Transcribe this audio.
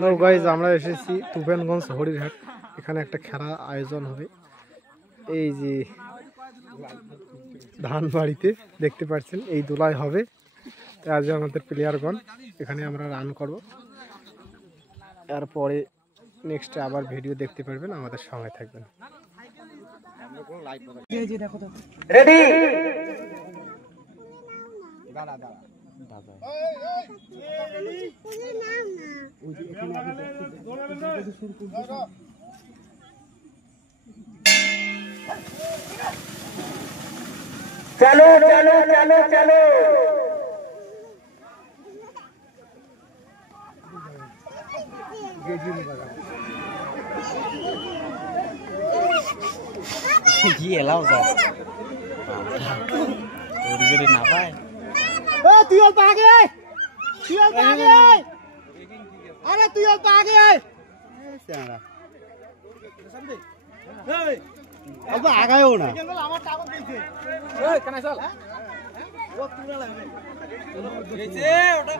Hello guys, আমরা এসেছি তুফানগঞ্জ হরিরহাট। এখানে একটা খেলা আয়োজন হবে। এই যে ধান বাড়িতে দেখতে পাচ্ছেন এই দোলায় হবে। আজ আমাদের প্লেয়ারগণ এখানে আমরা রান করব। এরপরে নেক্সটে আবার ভিডিও দেখতে পারবেন, আমাদের সঙ্গে থাকবেন। রেডি चलो चलो चलो चलो ये लाओ जा थोड़ी देर ना पाए ए तुयल पागे अरे तुयल पागे सारा अब आगायो ना আমার টাকা দিয়েছে ওই কানা চল ও তুলা লাগবে এই যে ওটা